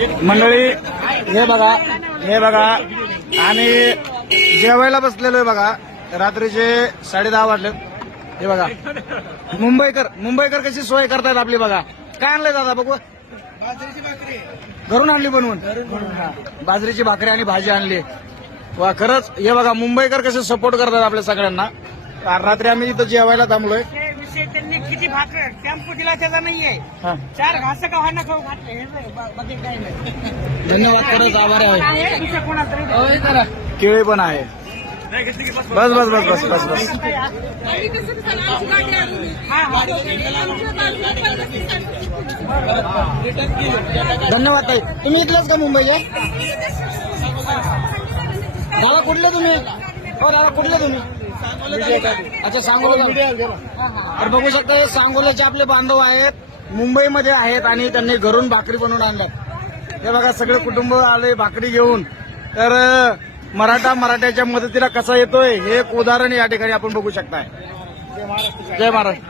मंडळी हे बघा आणि जेवायला बसलेलो आहे बघा. रात्रीचे 10:30 वाजले. हे बघा मुंबईकर कशी सोय करतायत आपली बघा. काय आणलंय दादा बघू. बाजरीची भाकरी घरून आणली बनवून. बाजरीची भाकरी आणि भाजी आणली. वा खरंच हे बघा मुंबईकर कसे सपोर्ट करतात आपल्या सगळ्यांना. रात्री आम्ही इथं जेवायला थांबलोय. विषय त्यांनी किती भाकर टेम्पो दिला त्याचा नाहीये. हा. 4 घास का व्हायला खाऊ घातले बाकी काही नाही. धन्यवाद खरंच आभार आहे. आहे दुसऱ्या कोणाचं केळी पण आहे. बस बस बस बस बस बस धन्यवाद ताई. तुम्ही इथलेच का मुंबईचे. दादा कुठले तुम्ही. हो दादा कुठले तुम्ही. अच्छा सांगोला. तर बघू शकता हे सांगोल्याचे आपले बांधव आहेत. मुंबईमध्ये आहेत आणि त्यांनी घरून भाकरी बनवून आणल्यात. हे बघा सगळे कुटुंब आले भाकरी घेऊन. तर मराठ्याच्या मदतीला कसा येतोय हे एक उदाहरण या ठिकाणी आपण बघू शकताय. जय महाराष्ट्र.